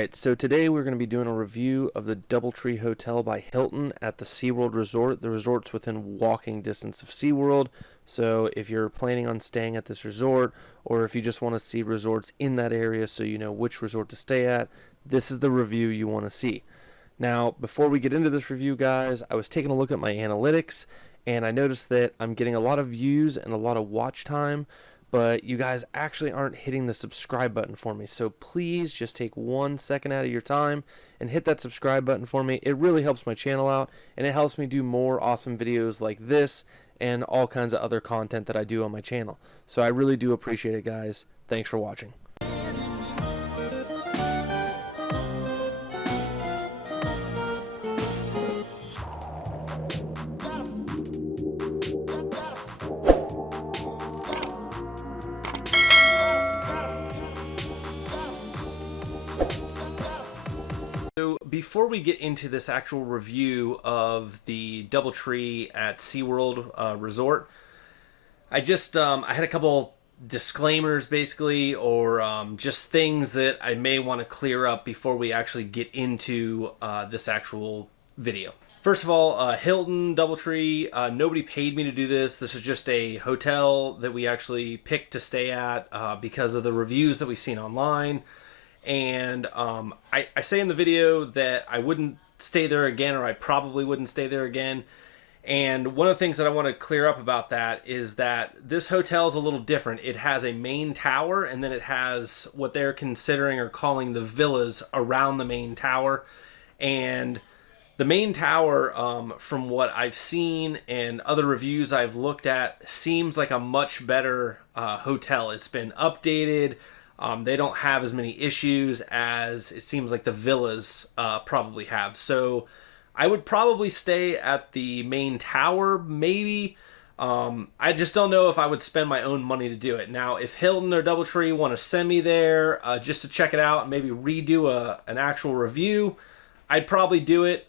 Alright, so today we're going to be doing a review of the DoubleTree Hotel by Hilton at the SeaWorld Resort. The resort's within walking distance of SeaWorld, so if you're planning on staying at this resort, or if you just want to see resorts in that area so you know which resort to stay at, this is the review you want to see. Now, before we get into this review, guys, I was taking a look at my analytics, and I noticed that I'm getting a lot of views and a lot of watch time, but you guys actually aren't hitting the subscribe button for me. So please just take 1 second out of your time and hit that subscribe button for me. It really helps my channel out, and it helps me do more awesome videos like this and all kinds of other content that I do on my channel. So I really do appreciate it, guys. Thanks for watching. So before we get into this actual review of the DoubleTree at SeaWorld Resort, I had a couple disclaimers basically, or just things that I may want to clear up before we actually get into this actual video. First of all, Hilton DoubleTree, nobody paid me to do this. This is just a hotel that we actually picked to stay at because of the reviews that we've seen online. And I say in the video that I wouldn't stay there again, or I probably wouldn't stay there again. And one of the things that I want to clear up about that is that this hotel is a little different. It has a main tower, and then it has what they're considering or calling the villas around the main tower. And the main tower, from what I've seen and other reviews I've looked at, seems like a much better hotel. It's been updated. They don't have as many issues as it seems like the villas probably have. So I would probably stay at the main tower, maybe. I just don't know if I would spend my own money to do it. Now, if Hilton or DoubleTree want to send me there just to check it out and maybe redo an actual review, I'd probably do it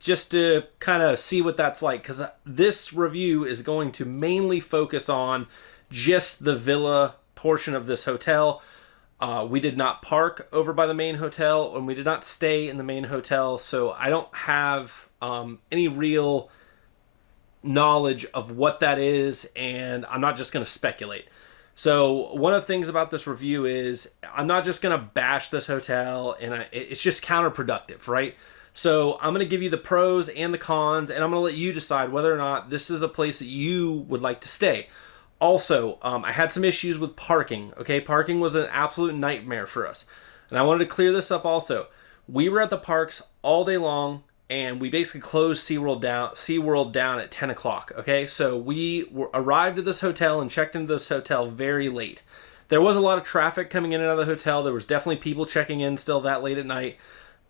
just to kind of see what that's like. Because this review is going to mainly focus on just the villa portion of this hotel. We did not park over by the main hotel, and we did not stay in the main hotel, so I don't have any real knowledge of what that is, and I'm not just going to speculate. So one of the things about this review is I'm not just going to bash this hotel, and it's just counterproductive, right? So I'm going to give you the pros and the cons, and I'm going to let you decide whether or not this is a place that you would like to stay. Also, I had some issues with parking. Okay, parking was an absolute nightmare for us. And I wanted to clear this up also. We were at the parks all day long, and we basically closed SeaWorld down at 10 o'clock. Okay, so we arrived at this hotel and checked into this hotel very late. There was a lot of traffic coming in and out of the hotel. There was definitely people checking in still that late at night.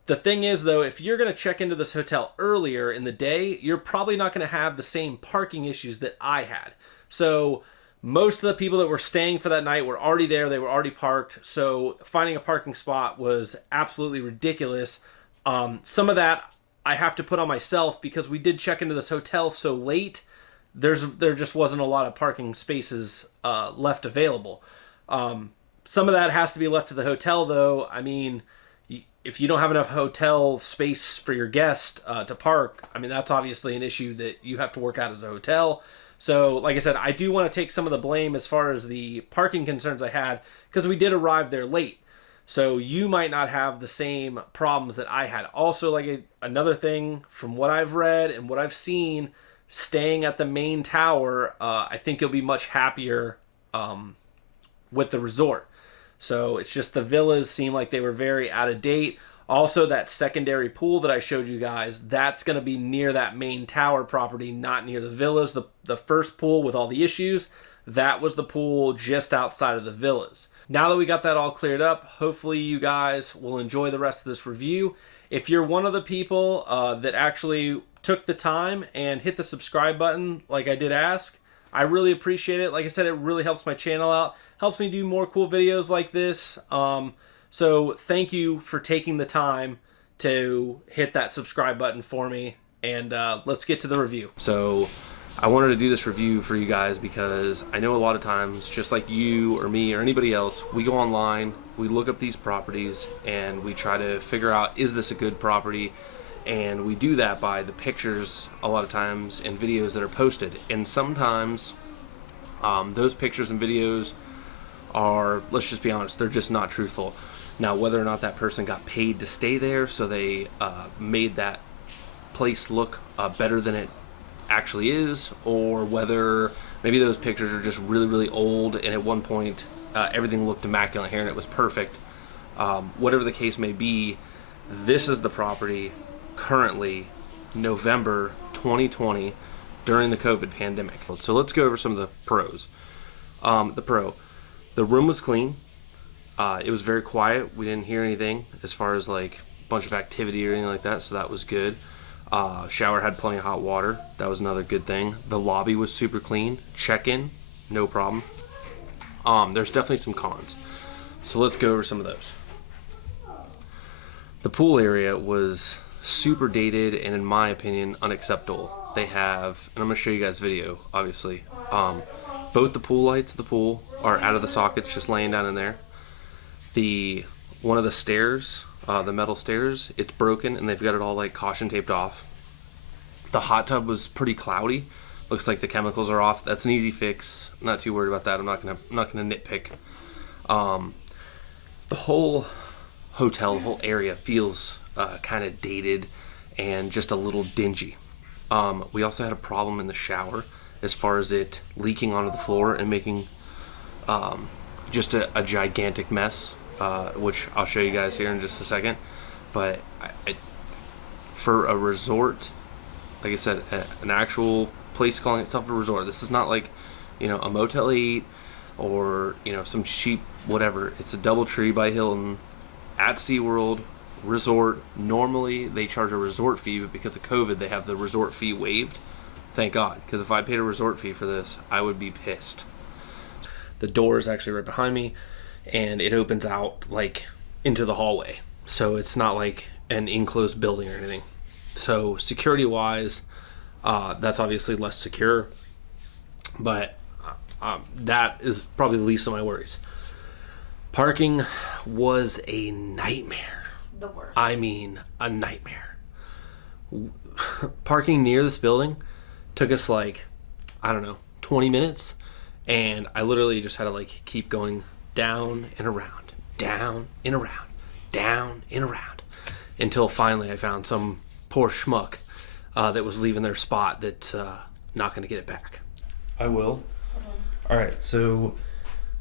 The thing is, though, if you're going to check into this hotel earlier in the day, you're probably not going to have the same parking issues that I had. So most of the people that were staying for that night were already there. They were already parked. So finding a parking spot was absolutely ridiculous. Some of that I have to put on myself because we did check into this hotel so late. There just wasn't a lot of parking spaces left available. Some of that has to be left to the hotel, though. I mean, if you don't have enough hotel space for your guest to park, I mean, that's obviously an issue that you have to work out as a hotel. So, like I said, I do want to take some of the blame as far as the parking concerns I had, because we did arrive there late. So you might not have the same problems that I had. Also, another thing from what I've read and what I've seen, staying at the main tower, I think you'll be much happier with the resort. So it's just the villas seem like they were very out of date. Also, that secondary pool that I showed you guys, that's going to be near that main tower property, not near the villas. The first pool with all the issues, that was the pool just outside of the villas. Now that we got that all cleared up, hopefully you guys will enjoy the rest of this review. If you're one of the people that actually took the time and hit the subscribe button like I did ask, I really appreciate it. Like I said, it really helps my channel out, helps me do more cool videos like this. So thank you for taking the time to hit that subscribe button for me, and let's get to the review. So I wanted to do this review for you guys because I know a lot of times, just like you or me or anybody else, we go online, we look up these properties, and we try to figure out, is this a good property? And we do that by the pictures a lot of times and videos that are posted. And sometimes those pictures and videos are, let's just be honest, they're just not truthful. Now, whether or not that person got paid to stay there, so they made that place look better than it actually is, or whether maybe those pictures are just really, really old and at one point everything looked immaculate here and it was perfect. Whatever the case may be, this is the property currently, November 2020, during the COVID pandemic. So let's go over some of the pros. The room was clean. It was very quiet. We didn't hear anything as far as like a bunch of activity or anything like that, so that was good. Shower had plenty of hot water. That was another good thing. The lobby was super clean. Check-in, no problem. There's definitely some cons. So let's go over some of those. The pool area was super dated and, in my opinion, unacceptable. They have, and I'm going to show you guys video, obviously. Both the pool lights of the pool are out of the sockets, just laying down in there. One of the stairs, the metal stairs, it's broken and they've got it all like caution taped off. The hot tub was pretty cloudy. Looks like the chemicals are off. That's an easy fix. I'm not too worried about that. I'm not gonna nitpick. The whole hotel, the whole area feels kind of dated and just a little dingy. We also had a problem in the shower as far as it leaking onto the floor and making just a gigantic mess, which I'll show you guys here in just a second. But for a resort, like I said, an actual place calling itself a resort, this is not like, you know, a Motel 8 or, you know, some cheap whatever. It's a DoubleTree by Hilton at SeaWorld resort. Normally they charge a resort fee, but because of COVID they have the resort fee waived. Thank God, because if I paid a resort fee for this, I would be pissed. The door is actually right behind me, and it opens out like into the hallway, so it's not like an enclosed building or anything. So security wise, that's obviously less secure, but that is probably the least of my worries. Parking was a nightmare. The worst. I mean, a nightmare. Parking near this building took us like, I don't know, 20 minutes, and I literally just had to like keep going down and around, down and around, down and around, until finally I found some poor schmuck that was leaving their spot that's not going to get it back. I will. All right, so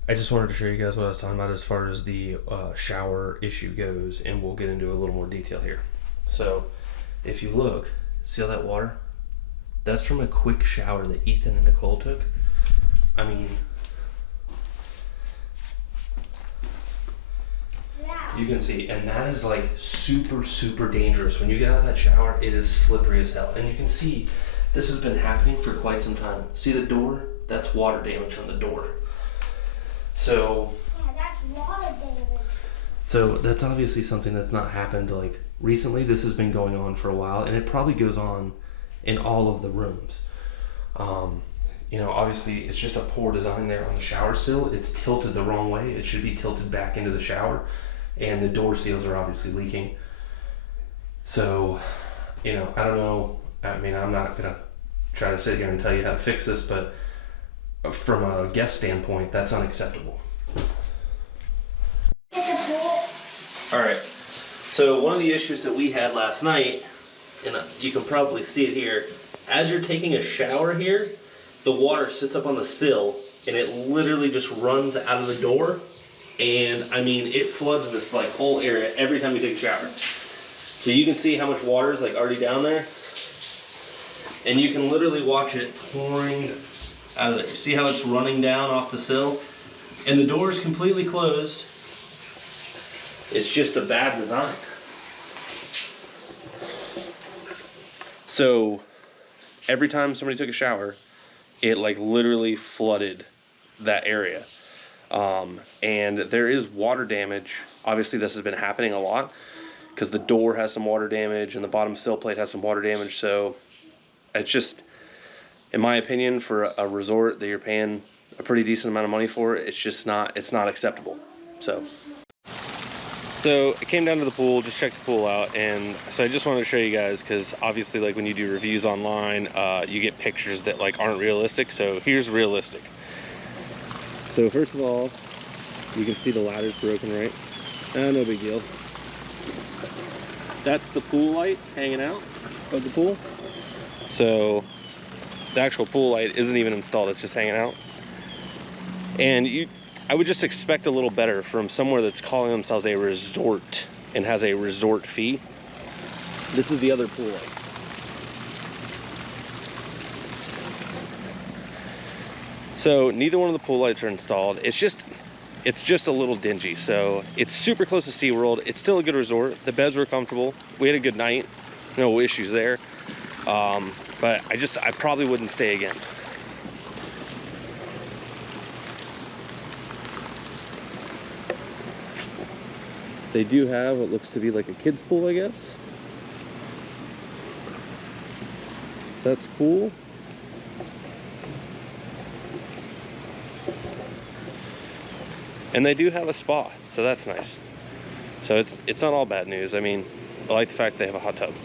I just wanted to show you guys what I was talking about as far as the shower issue goes, and we'll get into a little more detail here. So if you look, see all that water? That's from a quick shower that Ethan and Nicole took. I mean, you can see, and that is like super, super dangerous. When you get out of that shower, it is slippery as hell. And you can see this has been happening for quite some time. See the door? That's water damage on the door. So yeah, that's water damage. So that's obviously something that's not happened like recently. This has been going on for a while, and it probably goes on in all of the rooms. You know, obviously it's just a poor design there on the shower sill. It's tilted the wrong way. It should be tilted back into the shower, and the door seals are obviously leaking. So, you know, I don't know. I mean, I'm not gonna try to sit here and tell you how to fix this, but from a guest standpoint, that's unacceptable. All right, so one of the issues that we had last night, and you can probably see it here, as you're taking a shower here, the water sits up on the sill and it literally just runs out of the door, and I mean it floods this like whole area every time you take a shower. So you can see how much water is like already down there, and you can literally watch it pouring out of there. You see how it's running down off the sill, and the door is completely closed. It's just a bad design. So every time somebody took a shower, it like literally flooded that area. And there is water damage. Obviously this has been happening a lot because the door has some water damage and the bottom sill plate has some water damage. So it's in my opinion, for a resort that you're paying a pretty decent amount of money for, it's just not, it's not acceptable. So it came down to the pool, just checked the pool out, and so I just wanted to show you guys, because obviously like when you do reviews online, you get pictures that like aren't realistic. So here's realistic. So first of all, you can see the ladder's broken, right? No big deal. That's the pool light hanging out of the pool. So the actual pool light isn't even installed, it's just hanging out. And I would just expect a little better from somewhere that's calling themselves a resort and has a resort fee. This is the other pool light. So neither one of the pool lights are installed. It's just a little dingy. So it's super close to SeaWorld. It's still a good resort. The beds were comfortable. We had a good night. No issues there. But I probably wouldn't stay again. They do have what looks to be like a kid's pool, I guess. That's cool. And they do have a spa, so that's nice. So it's not all bad news. I mean, I like the fact they have a hot tub.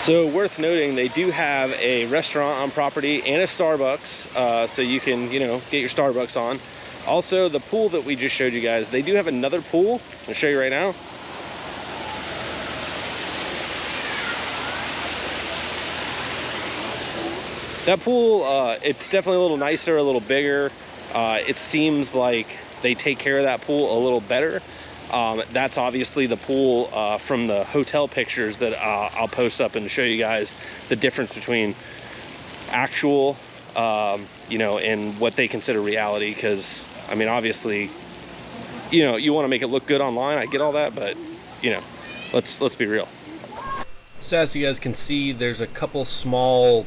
So worth noting, they do have a restaurant on property and a Starbucks, so you can, you know, get your Starbucks on. Also, the pool that we just showed you guys, they do have another pool. I'll show you right now. That pool, it's definitely a little nicer, a little bigger. It seems like they take care of that pool a little better. That's obviously the pool from the hotel pictures that I'll post up and show you guys the difference between actual, you know, and what they consider reality. Because, I mean, obviously, you know, you want to make it look good online. I get all that, but, you know, let's be real. So as you guys can see, there's a couple small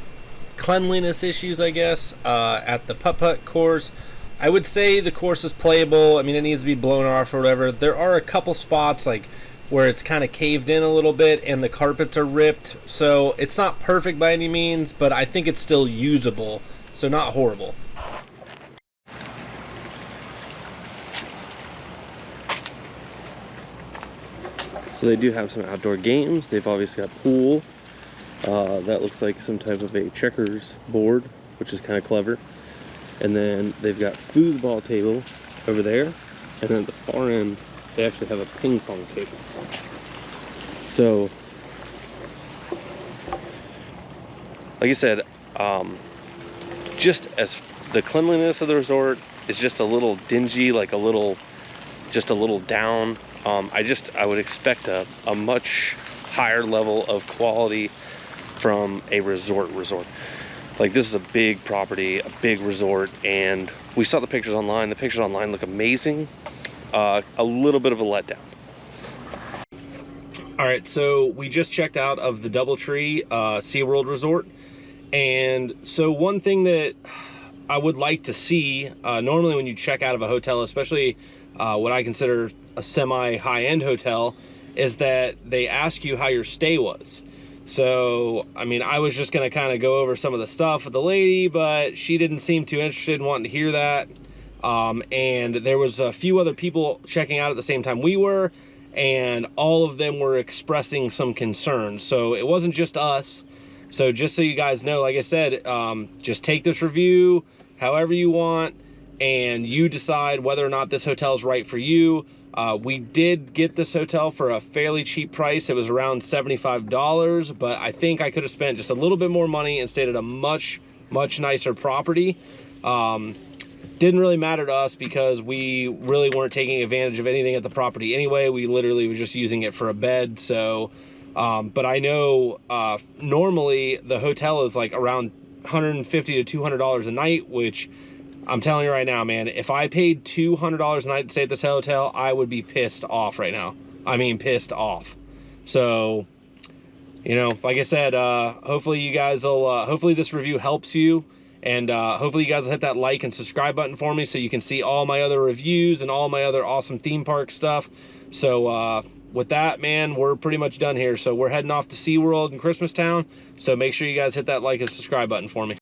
cleanliness issues, I guess, at the putt-putt course. I would say the course is playable. I mean, it needs to be blown off or whatever. There are a couple spots like where it's kind of caved in a little bit and the carpets are ripped. So it's not perfect by any means, but I think it's still usable. So not horrible. So they do have some outdoor games. They've obviously got pool. That looks like some type of a checkers board, which is kind of clever. And then they've got foosball table over there. And then at the far end, they actually have a ping pong table. So, like I said, just as the cleanliness of the resort is just a little dingy, like just a little down. I would expect a much higher level of quality from a resort. Like, this is a big property, a big resort, and we saw the pictures online. The pictures online look amazing. A little bit of a letdown. All right, so we just checked out of the DoubleTree SeaWorld Resort. And so one thing that I would like to see, normally when you check out of a hotel, especially what I consider a semi-high-end hotel, is that they ask you how your stay was. So, I mean, I was just gonna kind of go over some of the stuff with the lady, but she didn't seem too interested in wanting to hear that. And there was a few other people checking out at the same time we were, and all of them were expressing some concerns. So it wasn't just us. So just so you guys know, like I said, just take this review however you want, and you decide whether or not this hotel is right for you. We did get this hotel for a fairly cheap price. It was around $75, but I think I could have spent just a little bit more money and stayed at a much nicer property. Didn't really matter to us because we really weren't taking advantage of anything at the property anyway. We literally were just using it for a bed. So, but I know normally the hotel is like around $150 to $200 a night, which I'm telling you right now, man, if I paid $200 a night to stay at this hotel, I would be pissed off right now. I mean, pissed off. So, you know, like I said, hopefully you guys will, hopefully this review helps you. And hopefully you guys will hit that like and subscribe button for me so you can see all my other reviews and all my other awesome theme park stuff. So with that, man, we're pretty much done here. So we're heading off to SeaWorld in Christmas Town. So make sure you guys hit that like and subscribe button for me.